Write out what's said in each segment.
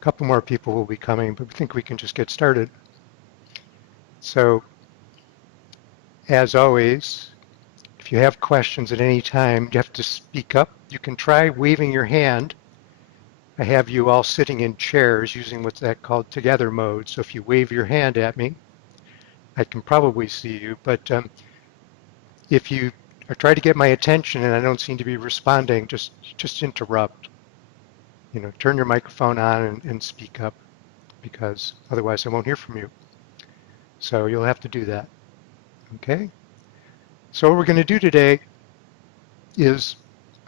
A couple more people will be coming, but we think we can just get started. So, as always, if you have questions at any time, you have to speak up. You can try waving your hand. I have you all sitting in chairs using what's that called together mode. So if you wave your hand at me, I can probably see you. But if you try to get my attention and I don't seem to be responding, just interrupt. Turn your microphone on and speak up, because otherwise I won't hear from you. So you'll have to do that. Okay? So what we're going to do today is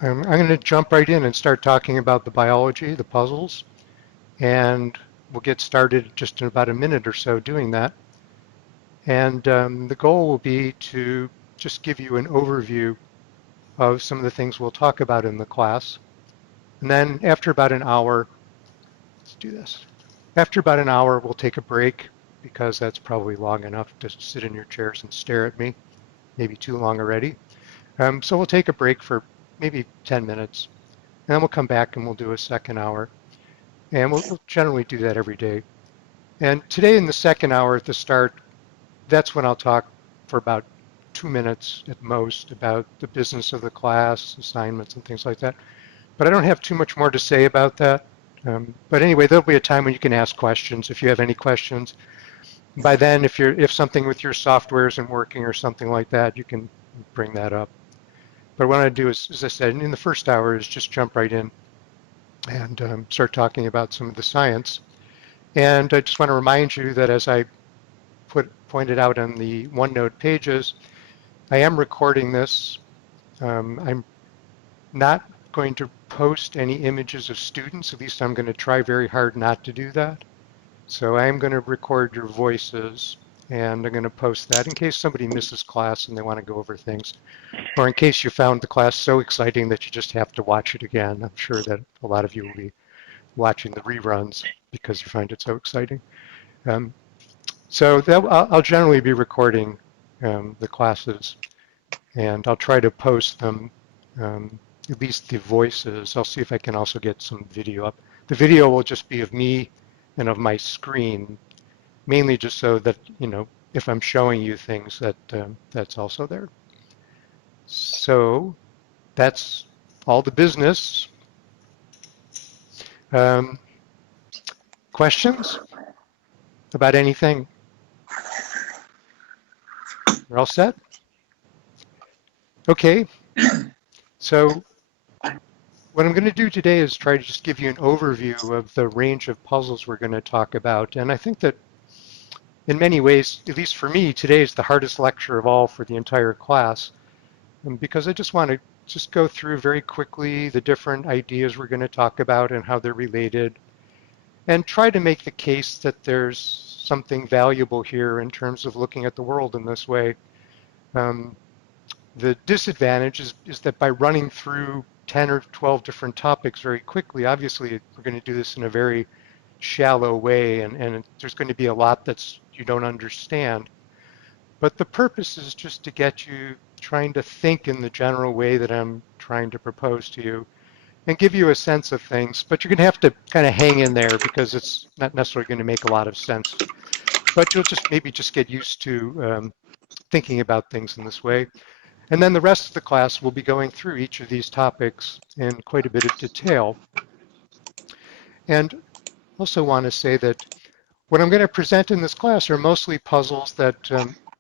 I'm going to jump right in and start talking about the biology, the puzzles, and we'll get started just in about a minute or so doing that. And the goal will be to just give you an overview of some of the things we'll talk about in the class. And then after about an hour, let's do this. After about an hour, we'll take a break, because that's probably long enough to sit in your chairs and stare at me, maybe too long already. So we'll take a break for maybe 10 minutes, and then we'll come back and we'll do a second hour. And we'll generally do that every day. And today in the second hour at the start, that's when I'll talk for about 2 minutes at most about the business of the class, assignments, and things like that. But I don't have too much more to say about that. But anyway, there'll be a time when you can ask questions if you have any questions. By then, if something with your software isn't working or something like that, you can bring that up. But what I do is, as I said, in the first hour is just jump right in and start talking about some of the science. And I just want to remind you that, as I pointed out on the OneNote pages, I am recording this. I'm not going to post any images of students. At least I'm going to try very hard not to do that. So I am going to record your voices, and I'm going to post that in case somebody misses class and they want to go over things, or in case you found the class so exciting that you just have to watch it again. I'm sure that a lot of you will be watching the reruns because you find it so exciting. So I'll generally be recording the classes, and I'll try to post them, at least the voices. I'll see if I can also get some video up. The video will just be of me and of my screen, mainly just so that, if I'm showing you things, that that's also there. So that's all the business. Questions about anything? We're all set? Okay. So what I'm going to do today is try to just give you an overview of the range of puzzles we're going to talk about. And I think that in many ways, at least for me, today is the hardest lecture of all for the entire class, because I just want to just go through very quickly the different ideas we're going to talk about and how they're related, and try to make the case that there's something valuable here in terms of looking at the world in this way. The disadvantage is that by running through 10 or 12 different topics very quickly, obviously we're going to do this in a very shallow way, and there's going to be a lot that's you don't understand. But the purpose is just to get you trying to think in the general way that I'm trying to propose to you, and give you a sense of things. But you're going to have to kind of hang in there, because it's not necessarily going to make a lot of sense. But you'll just maybe just get used to thinking about things in this way. And then the rest of the class will be going through each of these topics in quite a bit of detail. And also want to say that what I'm going to present in this class are mostly puzzles that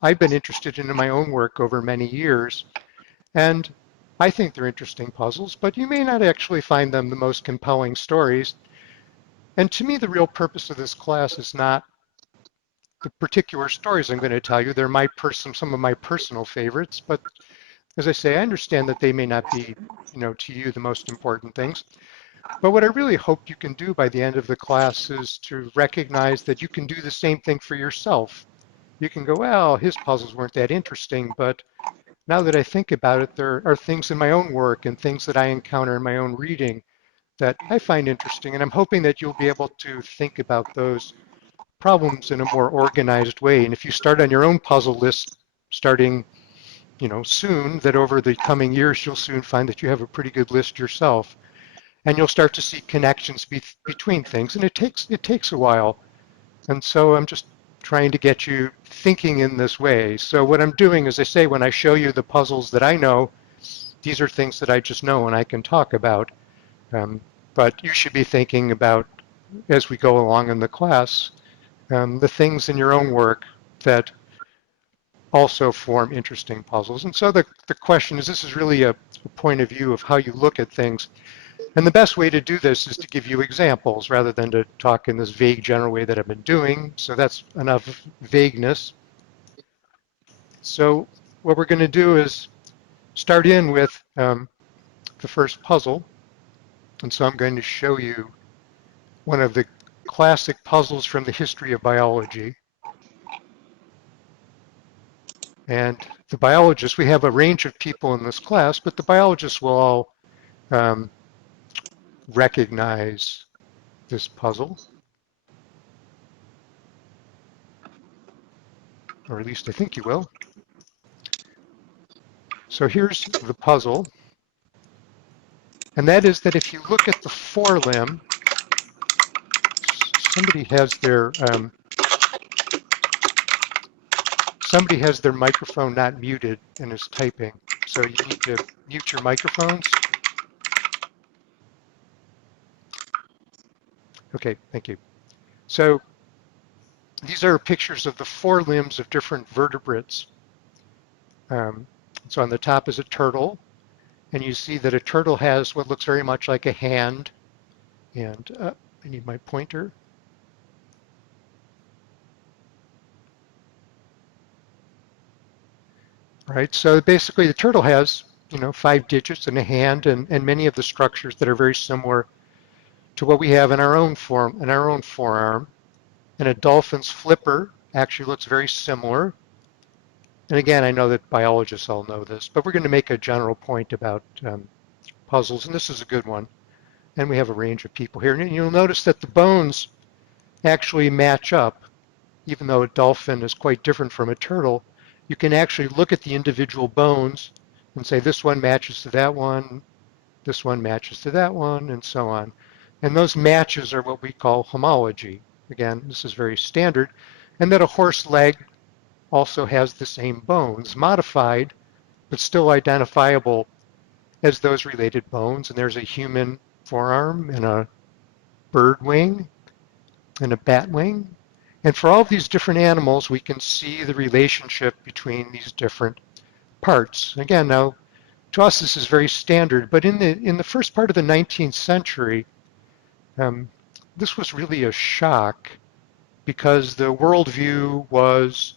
I've been interested in my own work over many years. And I think they're interesting puzzles, but you may not actually find them the most compelling stories. And to me, the real purpose of this class is not the particular stories I'm going to tell you. They're some of my personal favorites, but as I say, I understand that they may not be, to you the most important things. But what I really hope you can do by the end of the class is to recognize that you can do the same thing for yourself. You can go, well, his puzzles weren't that interesting, but now that I think about it, there are things in my own work and things that I encounter in my own reading that I find interesting. And I'm hoping that you'll be able to think about those problems in a more organized way. And if you start on your own puzzle list starting soon, that over the coming years, you'll soon find that you have a pretty good list yourself. and you'll start to see connections between things, and it takes a while. And so I'm just trying to get you thinking in this way. So what I'm doing is I say when I show you the puzzles that I know, these are things that I just know and I can talk about. Um, but you should be thinking about, as we go along in the class, the things in your own work that also form interesting puzzles. And so the question is, this is really a point of view of how you look at things. And the best way to do this is to give you examples rather than to talk in this vague general way that I've been doing. So that's enough vagueness. So what we're going to do is start in with the first puzzle. And so I'm going to show you one of the classic puzzles from the history of biology. And the biologists, we have a range of people in this class, but the biologists will all um, recognize this puzzle, or at least I think you will. So here's the puzzle, and that is that if you look at the forelimb, somebody has their microphone not muted and is typing, so you need to mute your microphones. Okay, thank you. So these are pictures of the forelimbs of different vertebrates. So on the top is a turtle, and you see that a turtle has what looks very much like a hand, and I need my pointer. Right, so basically the turtle has, 5 digits and a hand, and many of the structures that are very similar to what we have in our own forearm. And a dolphin's flipper actually looks very similar. And again, I know that biologists all know this, but we're going to make a general point about puzzles, and this is a good one. And we have a range of people here. And you'll notice that the bones actually match up, even though a dolphin is quite different from a turtle. You can actually look at the individual bones and say this one matches to that one, this one matches to that one, and so on. And those matches are what we call homology. Again, this is very standard. And that a horse leg also has the same bones, modified, but still identifiable as those related bones. And there's a human forearm and a bird wing and a bat wing. And for all of these different animals, we can see the relationship between these different parts. Again, now, to us, this is very standard, but in the first part of the 19th century, this was really a shock because the worldview was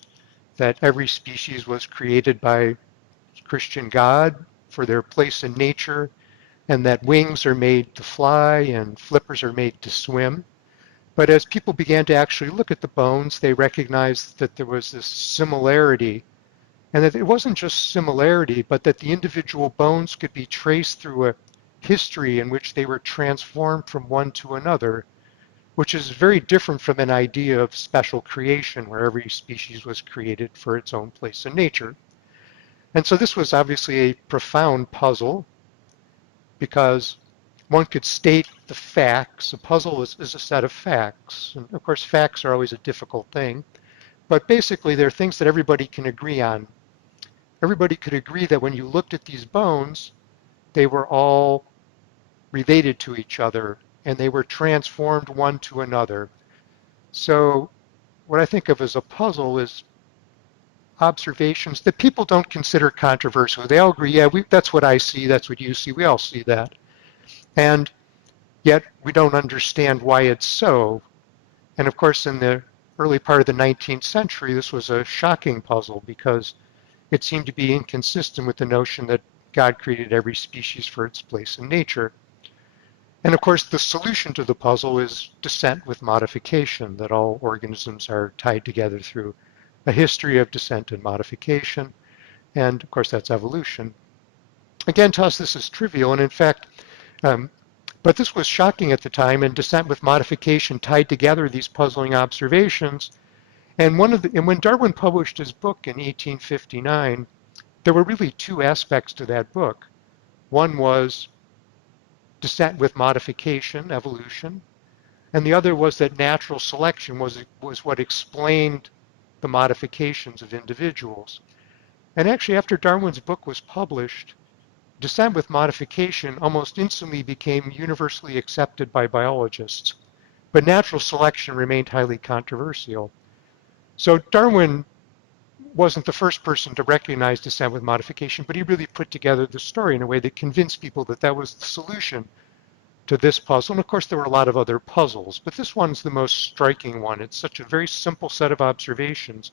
that every species was created by Christian God for their place in nature, and that wings are made to fly and flippers are made to swim. But as people began to actually look at the bones, they recognized that there was this similarity, and that it wasn't just similarity, but that the individual bones could be traced through a history in which they were transformed from one to another, which is very different from an idea of special creation where every species was created for its own place in nature. And so this was obviously a profound puzzle because one could state the facts. A puzzle is a set of facts. And of course, facts are always a difficult thing. But basically, they're things that everybody can agree on. Everybody could agree that when you looked at these bones, they were all related to each other and they were transformed one to another. So what I think of as a puzzle is observations that people don't consider controversial. They all agree, yeah, that's what I see, that's what you see, we all see that. And yet we don't understand why it's so. And of course, in the early part of the 19th century, this was a shocking puzzle because it seemed to be inconsistent with the notion that God created every species for its place in nature. And of course, the solution to the puzzle is descent with modification, that all organisms are tied together through a history of descent and modification. And of course, that's evolution. Again, to us, this is trivial. And in fact, but this was shocking at the time, and descent with modification tied together these puzzling observations. And when Darwin published his book in 1859, there were really 2 aspects to that book. One was descent with modification, evolution, and the other was that natural selection was what explained the modifications of individuals. And actually, after Darwin's book was published, descent with modification almost instantly became universally accepted by biologists, but natural selection remained highly controversial. So Darwin wasn't the first person to recognize descent with modification, but he really put together the story in a way that convinced people that that was the solution to this puzzle. And of course, there were a lot of other puzzles, but this one's the most striking one. It's such a very simple set of observations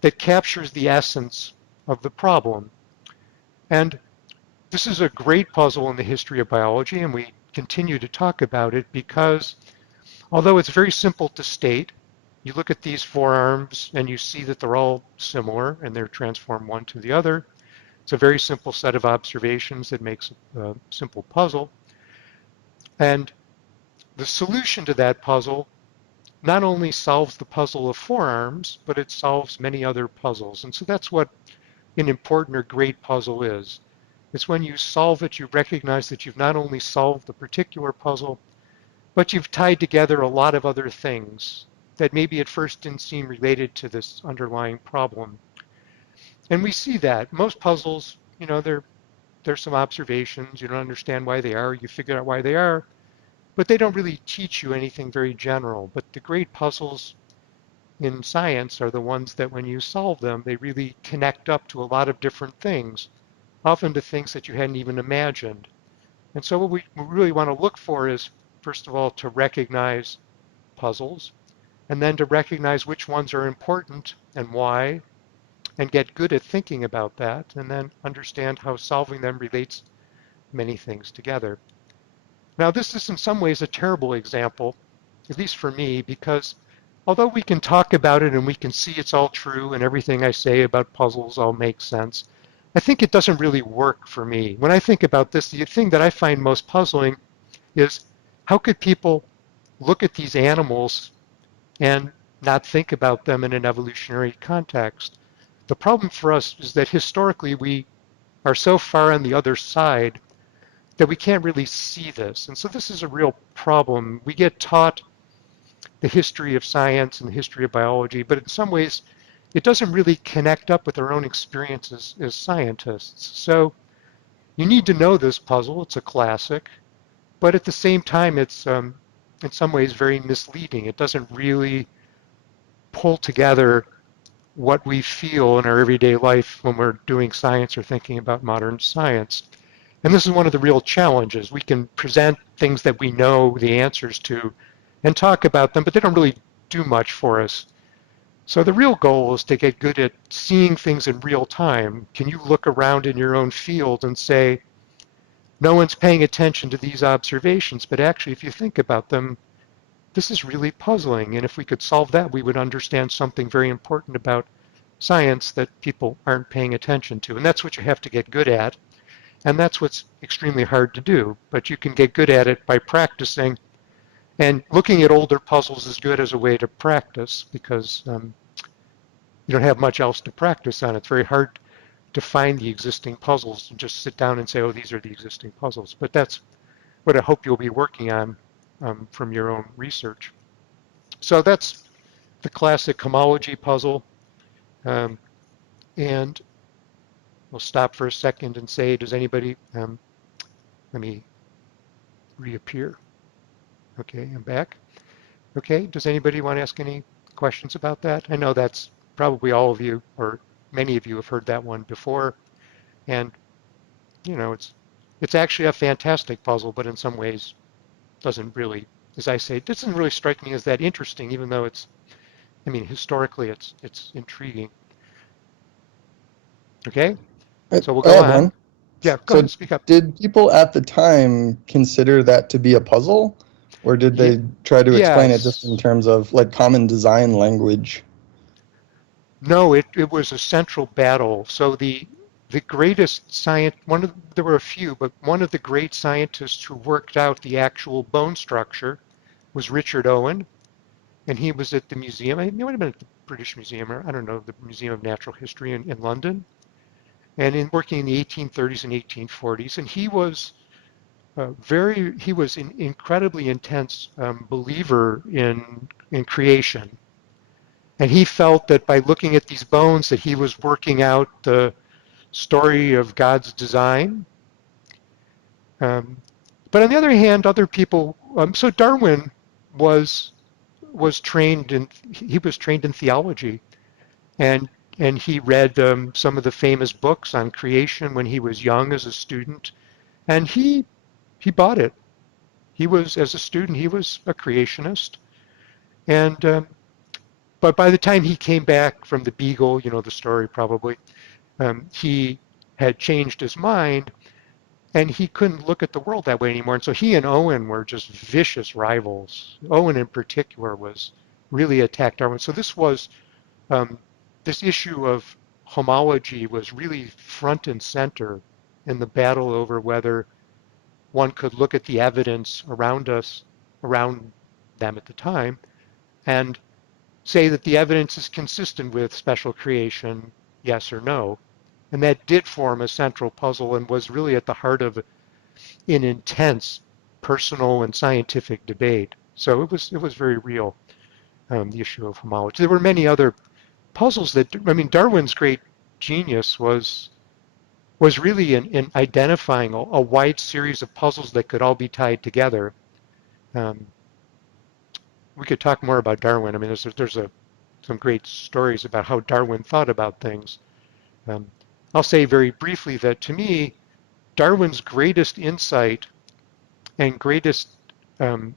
that captures the essence of the problem. And this is a great puzzle in the history of biology, and we continue to talk about it because although it's very simple to state, you look at these forearms and you see that they're all similar and they're transformed one to the other. It's a very simple set of observations that makes a simple puzzle. And the solution to that puzzle not only solves the puzzle of forearms, but it solves many other puzzles. And so that's what an important or great puzzle is. It's when you solve it, you recognize that you've not only solved the particular puzzle, but you've tied together a lot of other things that maybe at first didn't seem related to this underlying problem. And we see that. Most puzzles, there's some observations, you don't understand why they are, you figure out why they are, but they don't really teach you anything very general. But the great puzzles in science are the ones that when you solve them, they really connect up to a lot of different things, often to things that you hadn't even imagined. And so what we really want to look for is, first of all, to recognize puzzles, and then to recognize which ones are important and why, and get good at thinking about that, and then understand how solving them relates many things together. Now, this is in some ways a terrible example, at least for me, because although we can talk about it and we can see it's all true and everything I say about puzzles all makes sense, I think it doesn't really work for me. When I think about this, the thing that I find most puzzling is how could people look at these animals and not think about them in an evolutionary context? The problem for us is that historically we are so far on the other side that we can't really see this. And so this is a real problem. We get taught the history of science and the history of biology, but in some ways it doesn't really connect up with our own experiences as scientists. So you need to know this puzzle. It's a classic, but at the same time it's in some ways very misleading. It doesn't really pull together what we feel in our everyday life when we're doing science or thinking about modern science. And this is one of the real challenges. We can present things that we know the answers to and talk about them, but they don't really do much for us. So the real goal is to get good at seeing things in real time. Can you look around in your own field and say, no one's paying attention to these observations, but actually if you think about them, this is really puzzling. And if we could solve that, we would understand something very important about science that people aren't paying attention to. And that's what you have to get good at. And that's what's extremely hard to do. But you can get good at it by practicing. And looking at older puzzles is good as a way to practice because you don't have much else to practice on. It's very hard to find the existing puzzles and just sit down and say, oh, these are the existing puzzles. But that's what I hope you'll be working on from your own research. So that's the classic homology puzzle. And we'll stop for a second and say, does anybody, let me reappear. Okay, I'm back. Okay, does anybody want to ask any questions about that? I know that's probably all of you, or many of you have heard that one before. And, it's actually a fantastic puzzle, but in some ways doesn't really, as I say, it doesn't really strike me as that interesting, even though historically it's intriguing. Okay, so we'll I go have on. one. Yeah, go So, ahead, speak up. did people at the time consider that to be a puzzle, or did Ye- they try to explain it just in yes. terms of like common design language? No, it was a central battle. So the greatest science, there were a few, but one of the great scientists who worked out the actual bone structure was Richard Owen, and he was at the museum. He might have been at the British Museum, or I don't know, the Museum of Natural History in London, and in working in the 1830s and 1840s. And he was he was an incredibly intense believer in creation. And he felt that by looking at these bones that he was working out the story of God's design. Um, but on the other hand, other people, so Darwin was was trained in he was trained in theology, and he read some of the famous books on creation when he was young as a student, and he bought it. He was, as a student, he was a creationist, and but by the time he came back from the Beagle, you know the story probably, he had changed his mind, and he couldn't look at the world that way anymore. And so he and Owen were just vicious rivals. Owen in particular was really attacked Darwin. So um, this issue of homology was really front and center in the battle over whether one could look at the evidence around us, around them at the time, and say that the evidence is consistent with special creation, yes or no. And that did form a central puzzle and was really at the heart of an intense personal and scientific debate. So it was very real, the issue of homology. There were many other puzzles that, I mean, Darwin's great genius was really in identifying a wide series of puzzles that could all be tied together. Um, we could talk more about Darwin. I mean, some great stories about how Darwin thought about things. Um, I'll say very briefly that to me, Darwin's greatest insight and greatest um,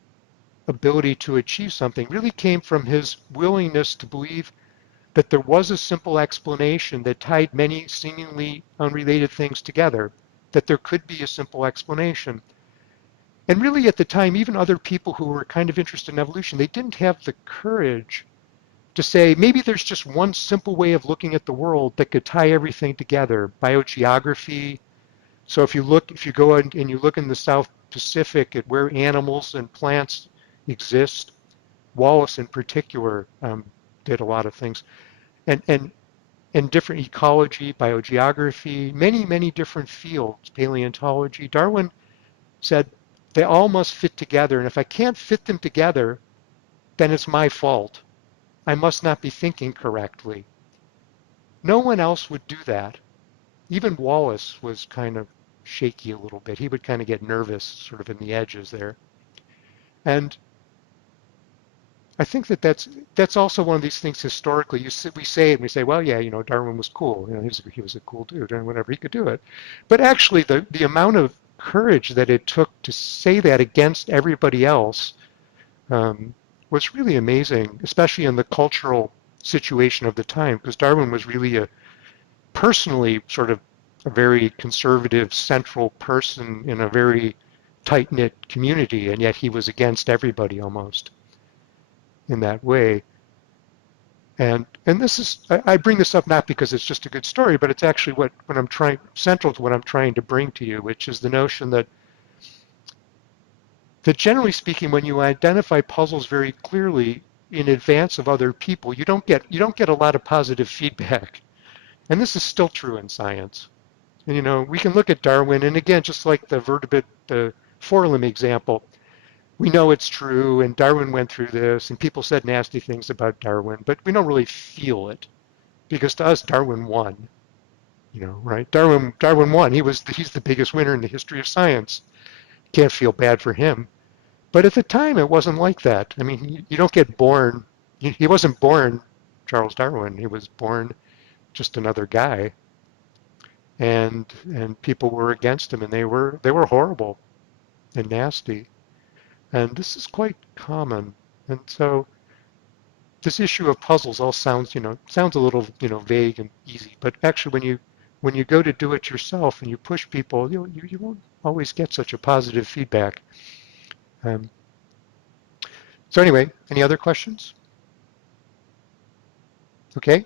ability to achieve something really came from his willingness to believe that there was a simple explanation that tied many seemingly unrelated things together, that there could be a simple explanation. And really at the time, even other people who were kind of interested in evolution, they didn't have the courage to say maybe there's just one simple way of looking at the world that could tie everything together. Biogeography. So if you go and you look in the South Pacific at where animals and plants exist, Wallace in particular did a lot of things, and different ecology, biogeography, many different fields, paleontology. Darwin said they all must fit together, and if I can't fit them together, then it's my fault. I must not be thinking correctly. No one else would do that. Even Wallace was kind of shaky a little bit. He would kind of get nervous, sort of in the edges there, and I think that that's also one of these things historically. We say it and we say, well, yeah, you know, Darwin was cool. You know, he was a cool dude and whatever, he could do it. But actually, the amount of courage that it took to say that against everybody else um, was really amazing, especially in the cultural situation of the time, because Darwin was really a personally sort of a very conservative, central person in a very tight-knit community, and yet he was against everybody almost in that way. And this is I bring this up not because it's just a good story, but it's actually what I'm trying central to what I'm trying to bring to you, which is the notion that generally speaking, when you identify puzzles very clearly in advance of other people, you don't get a lot of positive feedback. And this is still true in science. And you know, we can look at Darwin, and again, just like the vertebrate, the forelimb example, we know it's true, and Darwin went through this, and people said nasty things about Darwin, but we don't really feel it because to us, Darwin won. You know, right? Darwin won. He's the biggest winner in the history of science. Can't feel bad for him. But at the time, it wasn't like that. I mean, you don't get born. He wasn't born Charles Darwin. He was born just another guy, and people were against him, and they were horrible and nasty. And this is quite common. And so this issue of puzzles all sounds a little vague and easy, but actually when you go to do it yourself and you push people, you won't always get such a positive feedback. Um, so anyway, any other questions? Okay.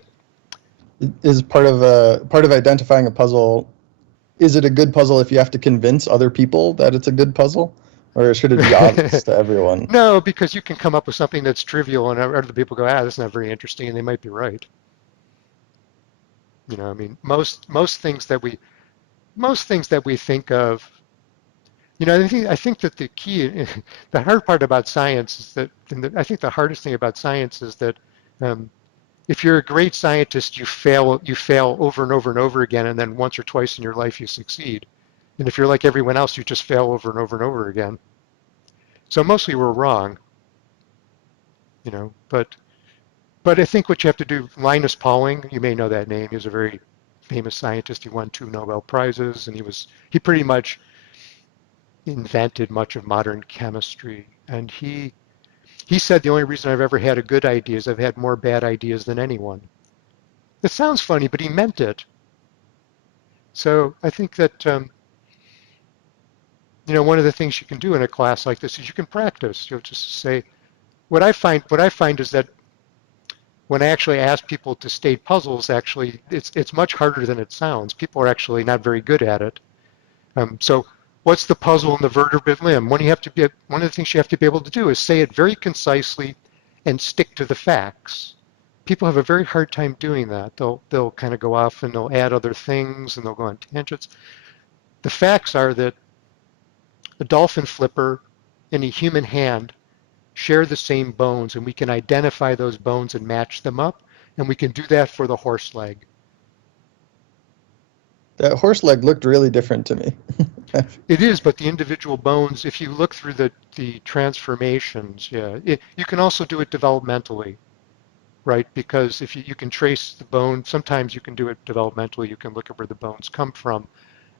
Is part of identifying a puzzle, is it a good puzzle if you have to convince other people that it's a good puzzle, or should it be obvious to everyone? No, because you can come up with something that's trivial and other people go, that's not very interesting, and they might be right. I mean, most things that we think of, I think that the key, the hard part about science is that, I think the hardest thing about science is that um, if you're a great scientist, you fail over and over and over again, and then once or twice in your life you succeed. And if you're like everyone else, you just fail over and over and over again. So mostly we're wrong. But I think what you have to do, Linus Pauling, you may know that name. He was a very famous scientist. He won 2 Nobel Prizes, and he pretty much invented much of modern chemistry. And he said the only reason I've ever had a good idea is I've had more bad ideas than anyone. It sounds funny, but he meant it. So I think that one of the things you can do in a class like this is you can practice. You'll just say, what I find is that when I actually ask people to state puzzles, actually it's much harder than it sounds. People are actually not very good at it. So what's the puzzle in the vertebrate limb? One of the things you have to be able to do is say it very concisely and stick to the facts. People have a very hard time doing that. They'll kind of go off and they'll add other things and they'll go on tangents. The facts are that a dolphin flipper and a human hand share the same bones, and we can identify those bones and match them up, and we can do that for the horse leg. That horse leg looked really different to me. It is, but the individual bones, if you look through the transformations, yeah, you can also do it developmentally, right? Because if you can trace the bone, sometimes you can do it developmentally. You can look at where the bones come from,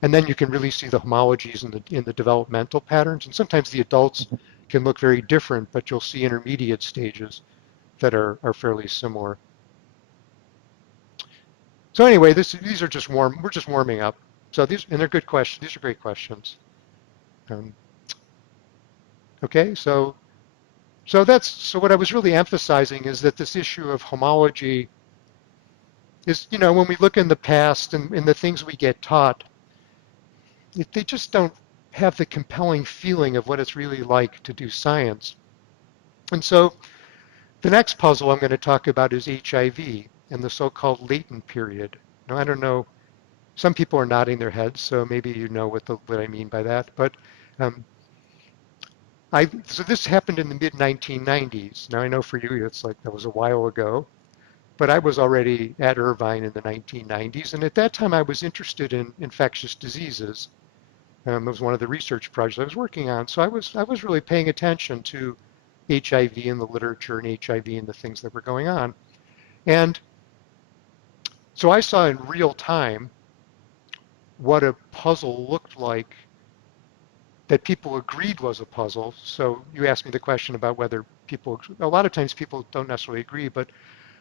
and then you can really see the homologies in the developmental patterns. And sometimes the adults can look very different, but you'll see intermediate stages that are fairly similar. So anyway, these are just we're just warming up. So they're good questions. These are great questions. Um, okay, so what I was really emphasizing is that this issue of homology is, when we look in the past and in the things we get taught, they just don't have the compelling feeling of what it's really like to do science. And so the next puzzle I'm going to talk about is HIV and the so-called latent period. Now, I don't know, some people are nodding their heads, so maybe you know what I mean by that. But um, so this happened in the mid 1990s. Now I know for you it's like that was a while ago, but I was already at Irvine in the 1990s, and at that time I was interested in infectious diseases. It was one of the research projects I was working on, so I was really paying attention to HIV in the literature and HIV and the things that were going on. And so I saw in real time what a puzzle looked like that people agreed was a puzzle. So you asked me the question about whether a lot of times people don't necessarily agree, but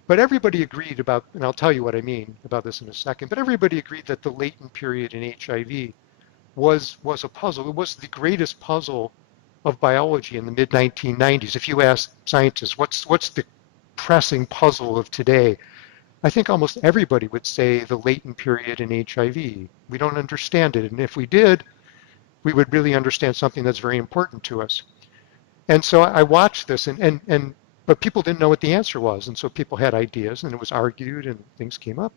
everybody agreed about, and I'll tell you what I mean about this in a second, but everybody agreed that the latent period in HIV was a puzzle. It was the greatest puzzle of biology in the mid 1990s. If you ask scientists, what's the pressing puzzle of today? I think almost everybody would say the latent period in HIV. We don't understand it, and if we did, we would really understand something that's very important to us. And so I watched this, but people didn't know what the answer was, and so people had ideas, and it was argued, and things came up,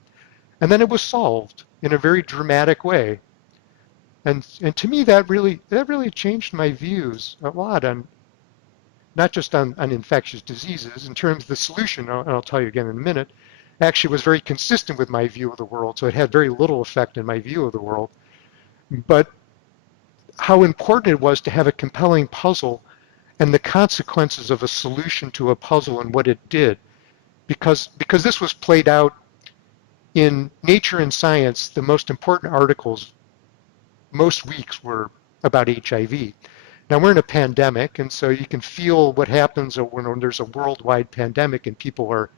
and then it was solved in a very dramatic way. And to me, that really changed my views a lot on not just on infectious diseases in terms of the solution, and I'll tell you again in a minute, actually was very consistent with my view of the world, so it had very little effect in my view of the world. But how important it was to have a compelling puzzle and the consequences of a solution to a puzzle and what it did. Because this was played out in Nature and Science, the most important articles most weeks were about HIV. Now we're in a pandemic, and so you can feel what happens when there's a worldwide pandemic and people are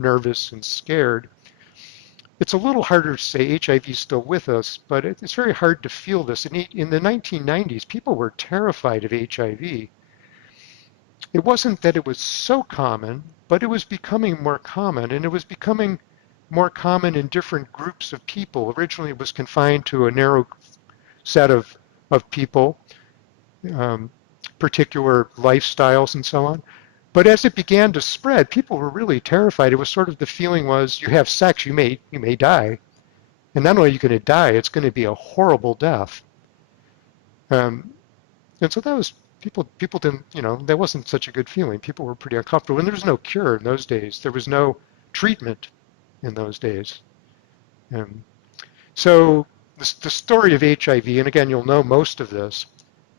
nervous and scared. It's a little harder to say HIV is still with us, but it's very hard to feel this. In the 1990s, people were terrified of HIV. It wasn't that it was so common, but it was becoming more common, and it was becoming more common in different groups of people. Originally, it was confined to a narrow set of people, um, particular lifestyles and so on. But as it began to spread, people were really terrified. It was sort of the feeling was, you have sex, you may die. And not only are you going to die, it's going to be a horrible death. Um, And so that was, people didn't, that wasn't such a good feeling. People were pretty uncomfortable. And there was no cure in those days. There was no treatment in those days. Um, so the story of HIV, and again, you'll know most of this,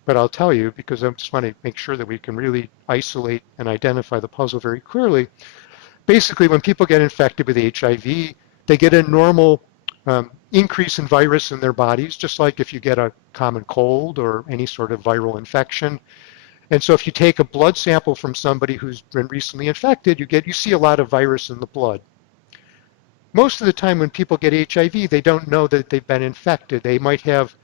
but I'll tell you because I just want to make sure that we can really isolate and identify the puzzle very clearly. Basically, when people get infected with HIV, they get a normal increase in virus in their bodies, just like if you get a common cold or any sort of viral infection. And so if you take a blood sample from somebody who's been recently infected, you see a lot of virus in the blood. Most of the time when people get HIV, they don't know that they've been infected. They might have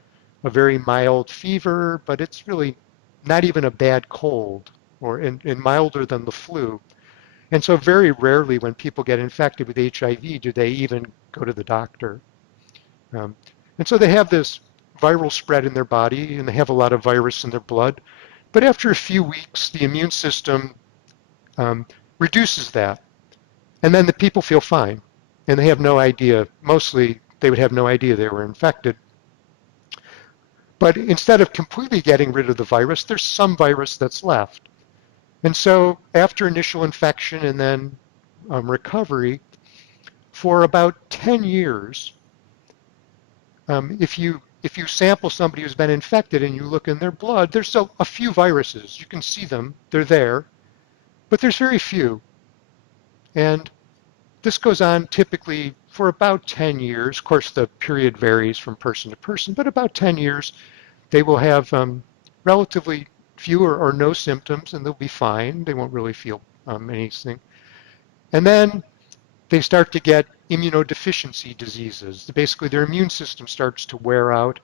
a very mild fever, but it's really not even a bad cold or and milder than the flu. And so very rarely when people get infected with HIV do they even go to the doctor. Um, and so they have this viral spread in their body and they have a lot of virus in their blood. But after a few weeks, the immune system um, reduces that. And then the people feel fine. And they have no idea, mostly they would have no idea they were infected. But instead of completely getting rid of the virus, there's some virus that's left. And so after initial infection and then recovery, for about 10 years, if you sample somebody who's been infected and you look in their blood, there's a few viruses. You can see them, they're there, but there's very few. And this goes on typically for about 10 years. Of course, the period varies from person to person, but about 10 years, they will have relatively fewer or no symptoms, and they'll be fine. They won't really feel anything. And then they start to get immunodeficiency diseases. Basically, their immune system starts to wear out,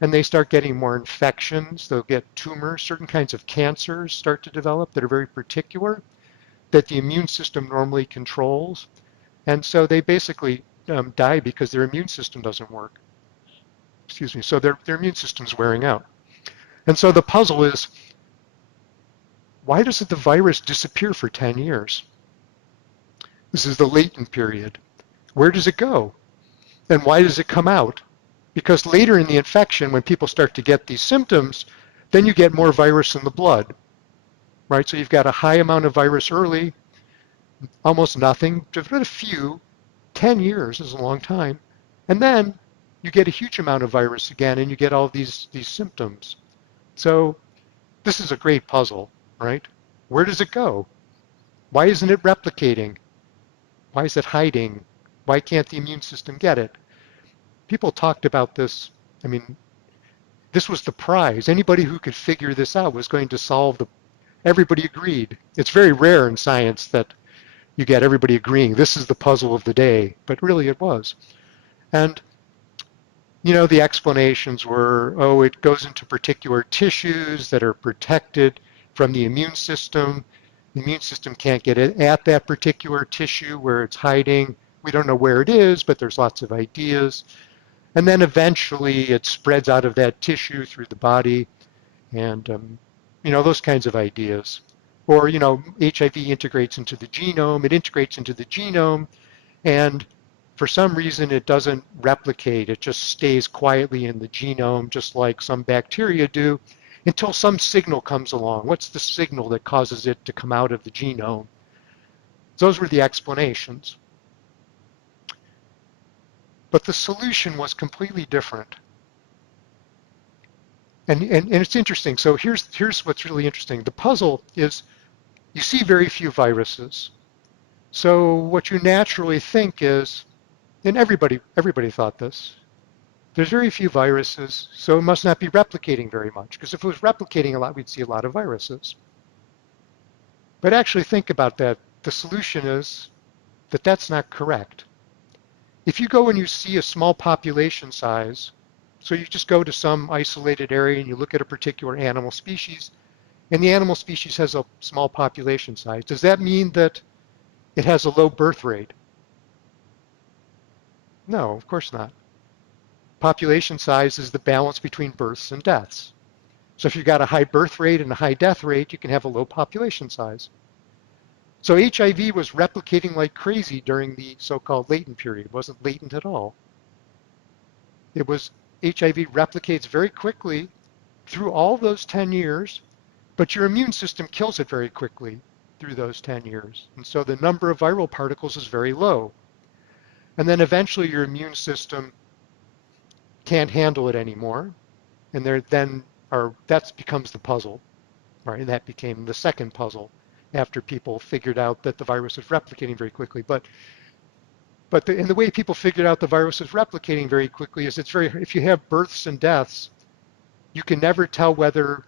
and they start getting more infections. They'll get tumors. Certain kinds of cancers start to develop that are very particular that the immune system normally controls. And so they basically die because their immune system doesn't work. Excuse me. So their immune system's wearing out. And so the puzzle is, why doesn't the virus disappear for 10 years? This is the latent period. Where does it go? And why does it come out? Because later in the infection, when people start to get these symptoms, then you get more virus in the blood, right? So you've got a high amount of virus early, almost nothing, just a few. 10 years is a long time. And then you get a huge amount of virus again, and you get all these symptoms. So this is a great puzzle, right? Where does it go? Why isn't it replicating? Why is it hiding? Why can't the immune system get it? People talked about this. I mean, this was the prize. Anybody who could figure this out was going to solve the. Everybody agreed. It's very rare in science that you get everybody agreeing this is the puzzle of the day, but really it was. And the explanations were, oh, it goes into particular tissues that are protected from the immune system. The immune system can't get it at that particular tissue where it's hiding. We don't know where it is, but there's lots of ideas. And then eventually it spreads out of that tissue through the body and, those kinds of ideas. Or, HIV integrates into the genome. It integrates into the genome, and for some reason it doesn't replicate. It just stays quietly in the genome, just like some bacteria do, until some signal comes along. What's the signal that causes it to come out of the genome? Those were the explanations. But the solution was completely different. And it's interesting. So here's what's really interesting. The puzzle is you see very few viruses. So what you naturally think is, and everybody thought this, there's very few viruses, so it must not be replicating very much. Because if it was replicating a lot, we'd see a lot of viruses. But actually think about that. The solution is that that's not correct. If you go and you see a small population size, so you just go to some isolated area and you look at a particular animal species, and the animal species has a small population size, does that mean that it has a low birth rate? No, of course not. Population size is the balance between births and deaths. So if you've got a high birth rate and a high death rate, you can have a low population size. So HIV was replicating like crazy during the so-called latent period. It wasn't latent at all. It was HIV replicates very quickly, through all those 10 years, but your immune system kills it very quickly through those 10 years. And so the number of viral particles is very low. And then eventually your immune system can't handle it anymore. And that becomes the puzzle, right? And that became the second puzzle after people figured out that the virus was replicating very quickly. And the way people figured out the virus is replicating very quickly is if you have births and deaths, you can never tell whether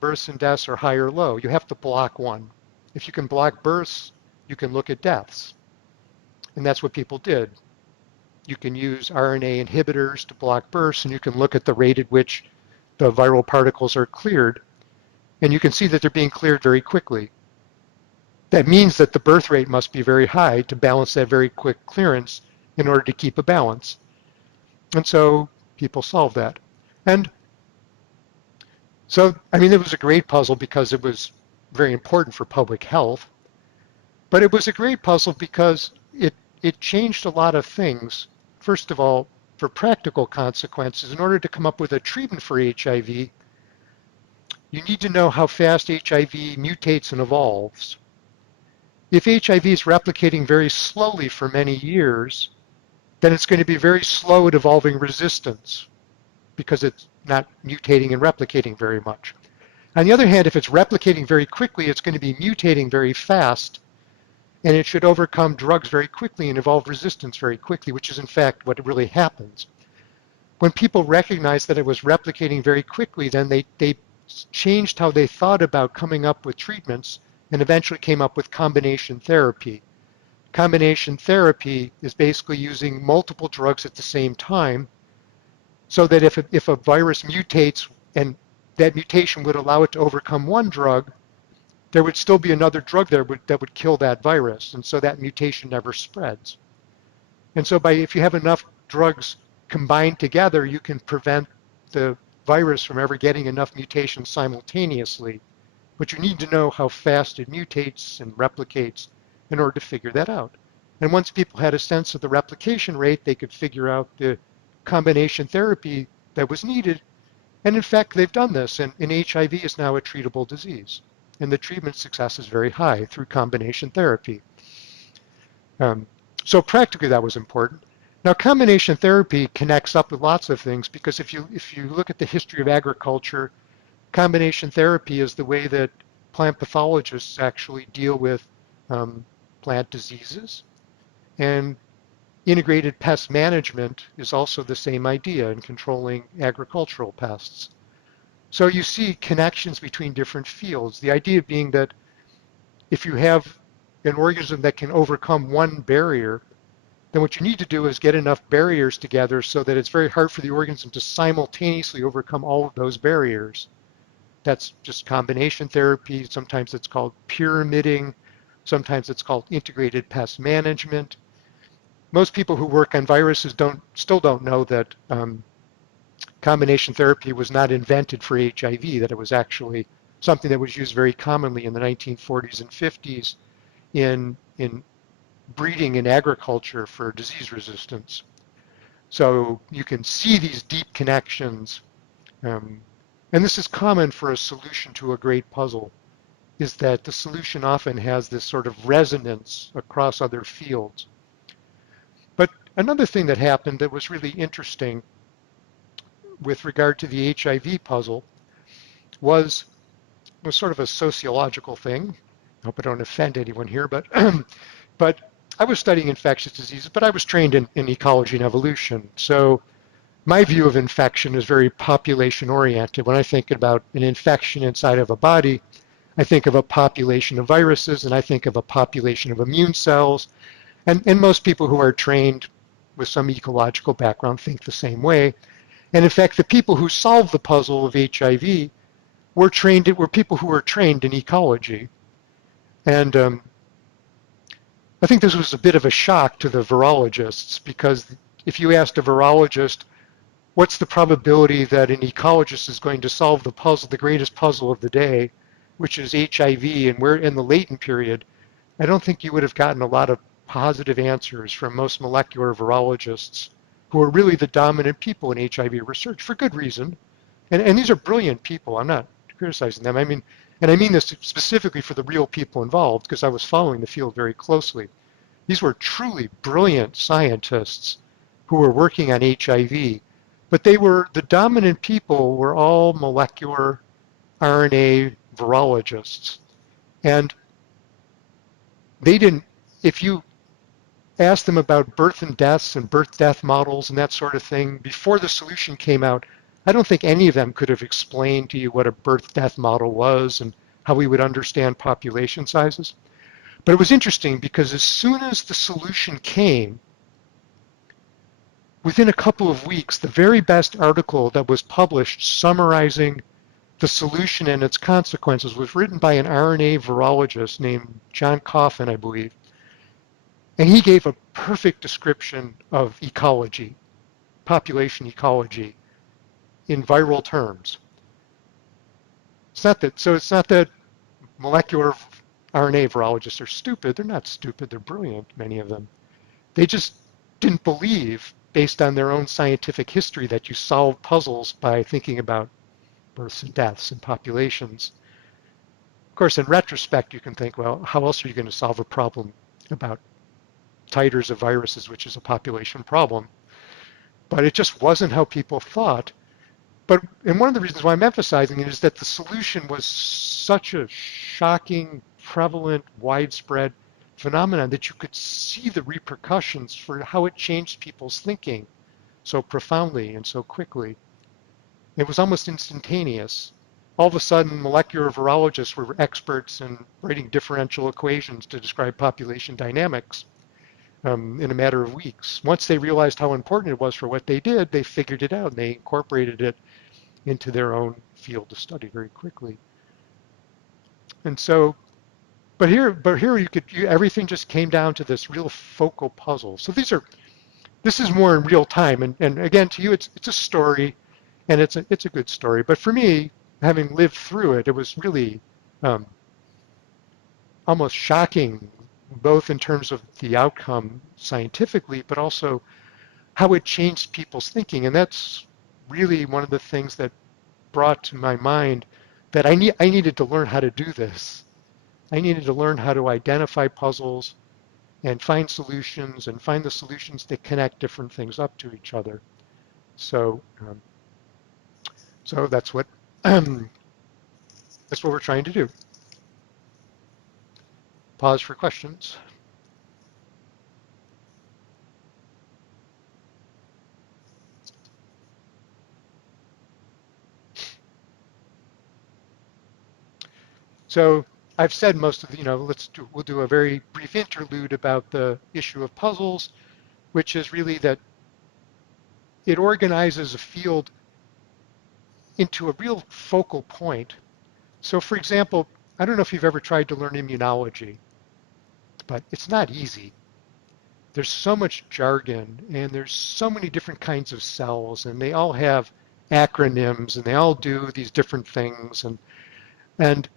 births and deaths are high or low. You have to block one. If you can block births, you can look at deaths. And that's what people did. You can use RNA inhibitors to block births, and you can look at the rate at which the viral particles are cleared. And you can see that they're being cleared very quickly. That means that the birth rate must be very high to balance that very quick clearance in order to keep a balance. And so people solved that. And so, I mean, it was a great puzzle because it was very important for public health. But it was a great puzzle because it changed a lot of things. First of all, for practical consequences, in order to come up with a treatment for HIV, you need to know how fast HIV mutates and evolves. If HIV is replicating very slowly for many years, then it's going to be very slow at evolving resistance because it's not mutating and replicating very much. On the other hand, if it's replicating very quickly, it's going to be mutating very fast, and it should overcome drugs very quickly and evolve resistance very quickly, which is in fact what really happens. When people recognized that it was replicating very quickly, then they changed how they thought about coming up with treatments and eventually came up with combination therapy. Combination therapy is basically using multiple drugs at the same time so that if a virus mutates and that mutation would allow it to overcome one drug, there would still be another drug there that would kill that virus, and so that mutation never spreads. And so if you have enough drugs combined together, you can prevent the virus from ever getting enough mutations simultaneously. But you need to know how fast it mutates and replicates in order to figure that out. And once people had a sense of the replication rate, they could figure out the combination therapy that was needed. And in fact, they've done this, and HIV is now a treatable disease. And the treatment success is very high through combination therapy. So practically that was important. Now combination therapy connects up with lots of things because if you look at the history of agriculture, combination therapy is the way that plant pathologists actually deal with plant diseases. And integrated pest management is also the same idea in controlling agricultural pests. So you see connections between different fields. The idea being that if you have an organism that can overcome one barrier, then what you need to do is get enough barriers together so that it's very hard for the organism to simultaneously overcome all of those barriers. That's just combination therapy. Sometimes it's called pyramiding. Sometimes it's called integrated pest management. Most people who work on viruses still don't know that combination therapy was not invented for HIV, that it was actually something that was used very commonly in the 1940s and 50s in breeding in agriculture for disease resistance. So you can see these deep connections. And this is common for a solution to a great puzzle, is that the solution often has this sort of resonance across other fields. But another thing that happened that was really interesting with regard to the HIV puzzle was sort of a sociological thing. I hope I don't offend anyone here, but I was studying infectious diseases, but I was trained in ecology and evolution. So my view of infection is very population oriented. When I think about an infection inside of a body, I think of a population of viruses and I think of a population of immune cells. And most people who are trained with some ecological background think the same way. And in fact, the people who solved the puzzle of HIV were people who were trained in ecology. And I think this was a bit of a shock to the virologists, because if you asked a virologist, what's the probability that an ecologist is going to solve the puzzle, the greatest puzzle of the day, which is HIV, and we're in the latent period, I don't think you would have gotten a lot of positive answers from most molecular virologists, who are really the dominant people in HIV research, for good reason. And these are brilliant people. I'm not criticizing them. I mean, and I mean this specifically for the real people involved because I was following the field very closely. These were truly brilliant scientists who were working on HIV, but the dominant people were all molecular RNA virologists. And they didn't, if you asked them about birth and deaths and birth death models and that sort of thing, before the solution came out, I don't think any of them could have explained to you what a birth death model was and how we would understand population sizes. But it was interesting because as soon as the solution came, within a couple of weeks, the very best article that was published summarizing the solution and its consequences was written by an RNA virologist named John Coffin, I believe. And he gave a perfect description of ecology, population ecology, in viral terms. It's not that molecular RNA virologists are stupid. They're not stupid. They're brilliant, many of them. They just didn't believe, based on their own scientific history, that you solve puzzles by thinking about births and deaths and populations. Of course, in retrospect, you can think, well, how else are you going to solve a problem about titers of viruses, which is a population problem? But it just wasn't how people thought. And one of the reasons why I'm emphasizing it is that the solution was such a shocking, prevalent, widespread phenomenon that you could see the repercussions for how it changed people's thinking so profoundly and so quickly. It was almost instantaneous. All of a sudden, molecular virologists were experts in writing differential equations to describe population dynamics in a matter of weeks. Once they realized how important it was for what they did, they figured it out and they incorporated it into their own field of study very quickly. And so, but here everything just came down to this real focal puzzle. So this is more in real time. And again, to you, it's a story, and it's a good story. But for me, having lived through it, it was really almost shocking, both in terms of the outcome scientifically, but also how it changed people's thinking. And that's really one of the things that brought to my mind that I needed to learn how to do this. I needed to learn how to identify puzzles and find solutions and find the solutions that connect different things up to each other. So, so that's what we're trying to do. Pause for questions. So I've said most of the, we'll do a very brief interlude about the issue of puzzles, which is really that it organizes a field into a real focal point. So for example, I don't know if you've ever tried to learn immunology, but it's not easy. There's so much jargon and there's so many different kinds of cells and they all have acronyms and they all do these different things and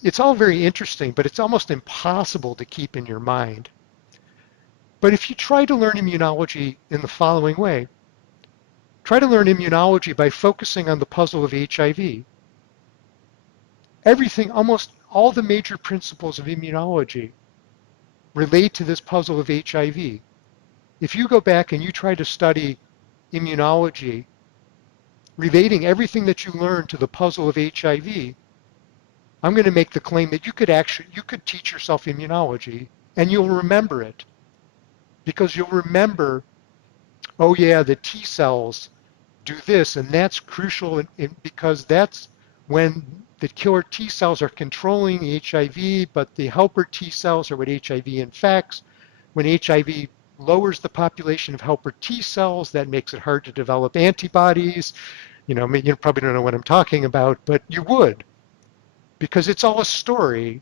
it's all very interesting, but it's almost impossible to keep in your mind. But if you try to learn immunology in the following way, try to learn immunology by focusing on the puzzle of HIV. Everything, almost all the major principles of immunology relate to this puzzle of HIV. If you go back and you try to study immunology, relating everything that you learned to the puzzle of HIV, I'm going to make the claim that you could teach yourself immunology and you'll remember it because you'll remember, oh yeah, the T cells do this and that's crucial because that's when the killer T cells are controlling the HIV, but the helper T cells are what HIV infects. When HIV lowers the population of helper T cells, that makes it hard to develop antibodies. You probably don't know what I'm talking about, but you would, because it's all a story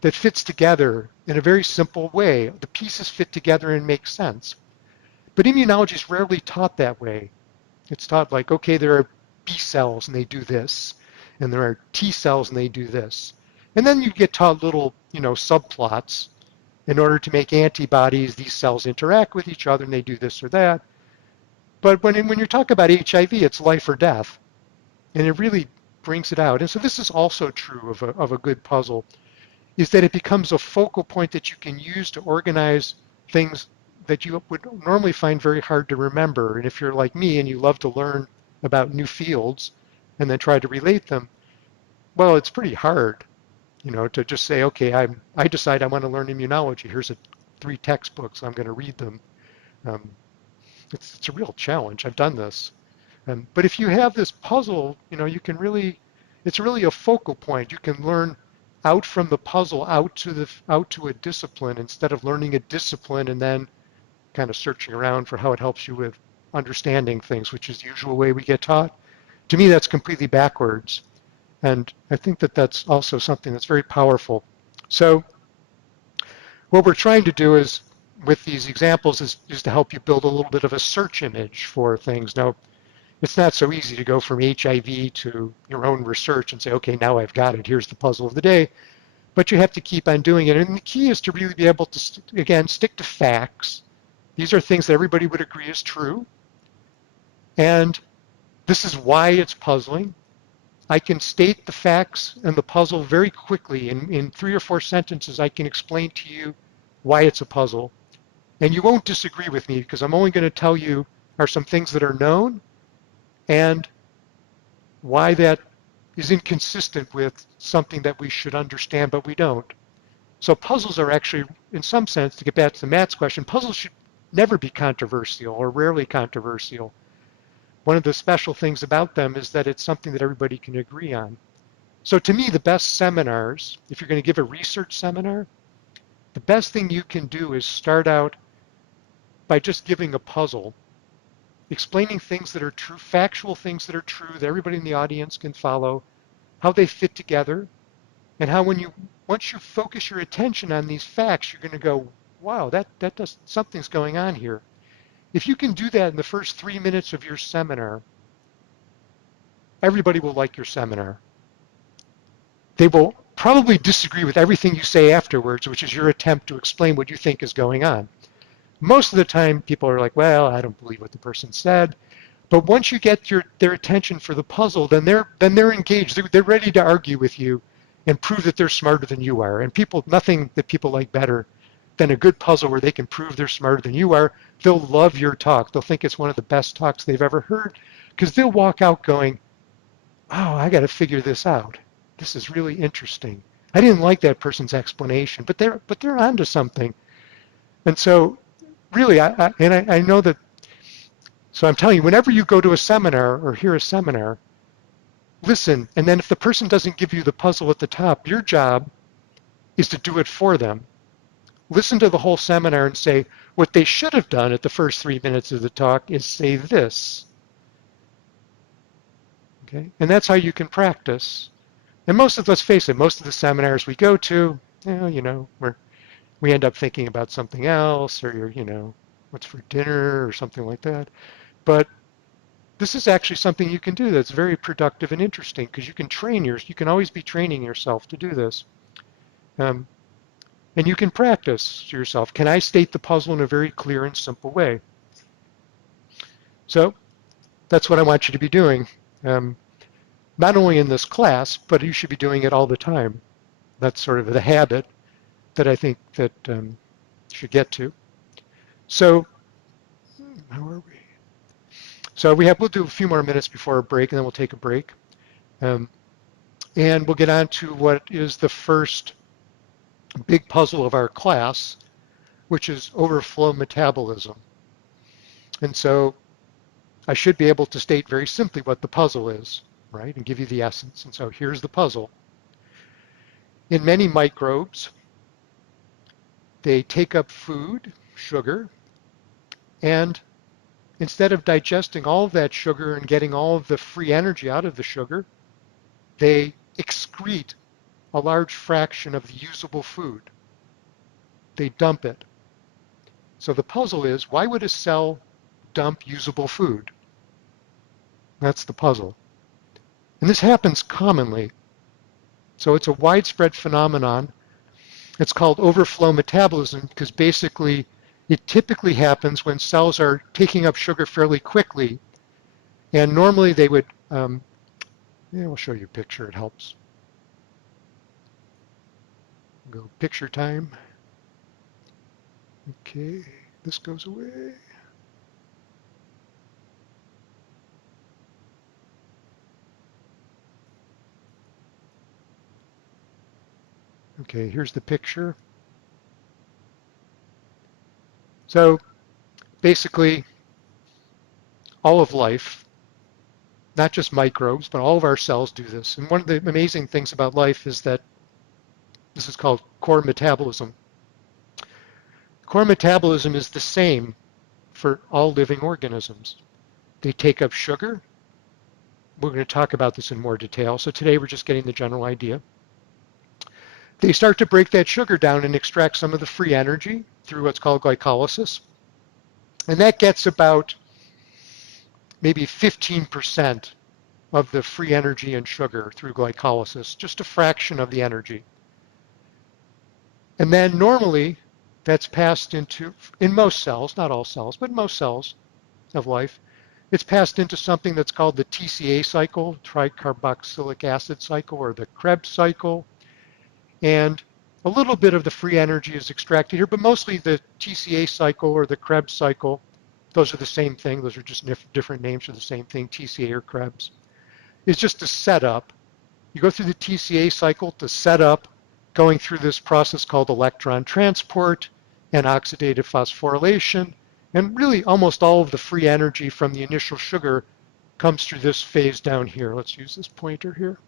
that fits together in a very simple way. The pieces fit together and make sense. But immunology is rarely taught that way. It's taught like, okay, there are B cells and they do this, and there are T cells and they do this. And then you get taught little, subplots. In order to make antibodies, these cells interact with each other and they do this or that. But when you talk about HIV, it's life or death. and it really brings it out. And so this is also true of a good puzzle, is that it becomes a focal point that you can use to organize things that you would normally find very hard to remember. And if you're like me and you love to learn about new fields and then try to relate them, well, it's pretty hard, to just say, okay, I decide I want to learn immunology. Here's 3 textbooks. I'm going to read them. Um, it's a real challenge. I've done this. But if you have this puzzle, you can really, it's really a focal point. You can learn out from the puzzle out to a discipline instead of learning a discipline and then kind of searching around for how it helps you with understanding things, which is the usual way we get taught. To me, that's completely backwards. And I think that that's also something that's very powerful. So what we're trying to do is, with these examples, is to help you build a little bit of a search image for things. Now, it's not so easy to go from HIV to your own research and say, okay, now I've got it. Here's the puzzle of the day. But you have to keep on doing it. And the key is to really be able to, again, stick to facts. These are things that everybody would agree is true. And this is why it's puzzling. I can state the facts and the puzzle very quickly. In 3 or 4 sentences, I can explain to you why it's a puzzle. And you won't disagree with me because I'm only going to tell you are some things that are known and why that is inconsistent with something that we should understand, but we don't. So puzzles are actually, in some sense, to get back to Matt's question, puzzles should never be controversial or rarely controversial. One of the special things about them is that it's something that everybody can agree on. So to me, the best seminars, if you're going to give a research seminar, the best thing you can do is start out by just giving a puzzle, explaining things that are true, factual things that are true that everybody in the audience can follow, how they fit together, and how once you focus your attention on these facts, you're going to go, wow, that does something's going on here. If you can do that in the first 3 minutes of your seminar, everybody will like your seminar. They will probably disagree with everything you say afterwards, which is your attempt to explain what you think is going on. Most of the time, people are like, well, I don't believe what the person said. But once you get their attention for the puzzle, then they're engaged. They're ready to argue with you and prove that they're smarter than you are. And nothing that people like better than a good puzzle where they can prove they're smarter than you are. They'll love your talk. They'll think it's one of the best talks they've ever heard because they'll walk out going, oh, I got to figure this out. This is really interesting. I didn't like that person's explanation, but they're onto something. And so really, I know that, so I'm telling you, whenever you go to a seminar or hear a seminar, listen, and then if the person doesn't give you the puzzle at the top, your job is to do it for them. Listen to the whole seminar and say, what they should have done at the first 3 minutes of the talk is say this. Okay? And that's how you can practice. And let's face it, most of the seminars we go to, we end up thinking about something else, or what's for dinner or something like that. But this is actually something you can do that's very productive and interesting because you can always be training yourself to do this. And you can practice yourself. Can I state the puzzle in a very clear and simple way? So that's what I want you to be doing. Not only in this class, but you should be doing it all the time. That's sort of the habit that I think that you should get to. So, how are we? So we'll do a few more minutes before a break, and then we'll take a break. And we'll get on to what is the first big puzzle of our class, which is overflow metabolism. And so I should be able to state very simply what the puzzle is, right, and give you the essence. And so here's the puzzle. In many microbes, they take up food, sugar, and instead of digesting all of that sugar and getting all of the free energy out of the sugar, they excrete a large fraction of the usable food. They dump it. So the puzzle is, why would a cell dump usable food? That's the puzzle. And this happens commonly. So it's a widespread phenomenon. It's called overflow metabolism because basically it typically happens when cells are taking up sugar fairly quickly. And normally they would Yeah, we'll show you a picture, it helps. Go picture time. Okay, this goes away. Okay, here's the picture. So basically, all of life, not just microbes, but all of our cells do this. And one of the amazing things about life is that this is called core metabolism. Core metabolism is the same for all living organisms. They take up sugar. We're going to talk about this in more detail. So today we're just getting the general idea. They start to break that sugar down and extract some of the free energy through what's called glycolysis. And that gets about maybe 15% of the free energy in sugar through glycolysis, just a fraction of the energy. And then normally that's passed into, in most cells, not all cells, but most cells of life, it's passed into something that's called the TCA cycle, tricarboxylic acid cycle, or the Krebs cycle. And a little bit of the free energy is extracted here, but mostly the TCA cycle or the Krebs cycle, those are the same thing. Those are just different names for the same thing, TCA or Krebs. It's just a setup. You go through the TCA cycle to set up going through this process called electron transport and oxidative phosphorylation. And really almost all of the free energy from the initial sugar comes through this phase down here. Let's use this pointer here.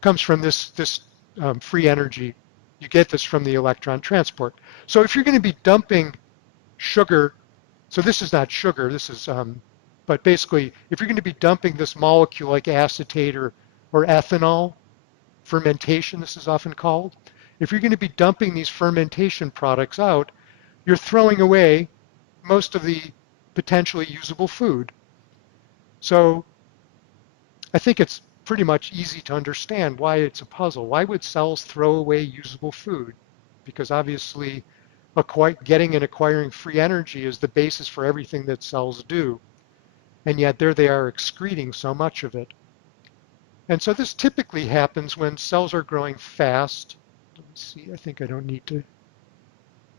Comes from this free energy. You get this from the electron transport. So if you're going to be dumping sugar, so this is not sugar, this is, but basically, if you're going to be dumping this molecule like acetate or ethanol, fermentation, this is often called, if you're going to be dumping these fermentation products out, you're throwing away most of the potentially usable food. So I think it's pretty much easy to understand why it's a puzzle. Why would cells throw away usable food? Because obviously getting and acquiring free energy is the basis for everything that cells do. And yet there they are excreting so much of it. And so this typically happens when cells are growing fast. Let's see, I think I don't need to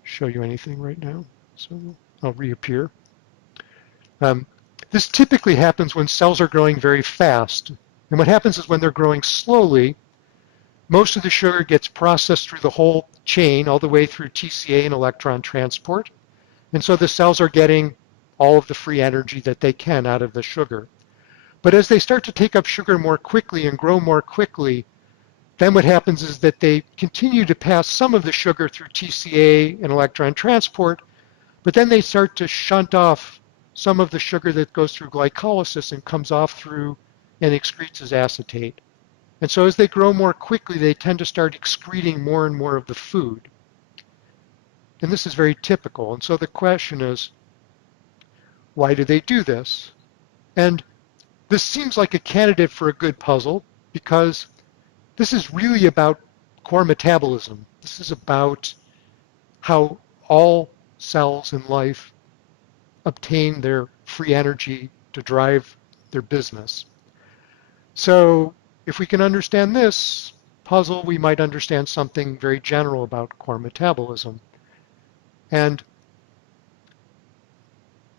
show you anything right now. So I'll reappear. Um, this typically happens when cells are growing very fast. And what happens is when they're growing slowly, most of the sugar gets processed through the whole chain, all the way through TCA and electron transport. And so the cells are getting all of the free energy that they can out of the sugar. But as they start to take up sugar more quickly and grow more quickly, then what happens is that they continue to pass some of the sugar through TCA and electron transport, but then they start to shunt off some of the sugar that goes through glycolysis and comes off through and excretes as acetate. And so as they grow more quickly, they tend to start excreting more and more of the food. And this is very typical. And so the question is, why do they do this? And this seems like a candidate for a good puzzle because this is really about core metabolism. This is about how all cells in life obtain their free energy to drive their business. So if we can understand this puzzle, we might understand something very general about core metabolism and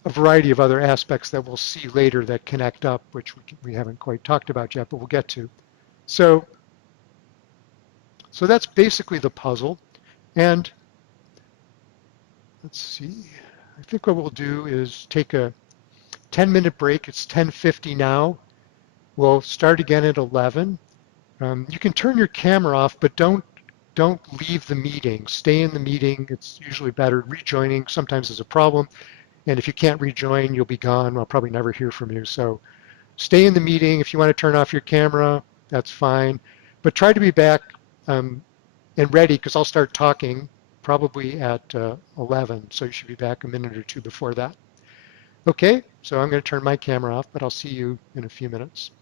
a variety of other aspects that we'll see later that connect up, which we haven't quite talked about yet, but we'll get to. So that's basically the puzzle. And let's see, I think what we'll do is take a 10-minute break. It's 10:50 now. We'll start again at 11. You can turn your camera off, but don't leave the meeting. Stay in the meeting. It's usually better. Rejoining sometimes is a problem. And if you can't rejoin, you'll be gone. I'll probably never hear from you. So stay in the meeting. If you want to turn off your camera, that's fine. But try to be back and ready because I'll start talking probably at 11. So you should be back a minute or two before that. Okay, so I'm going to turn my camera off, but I'll see you in a few minutes.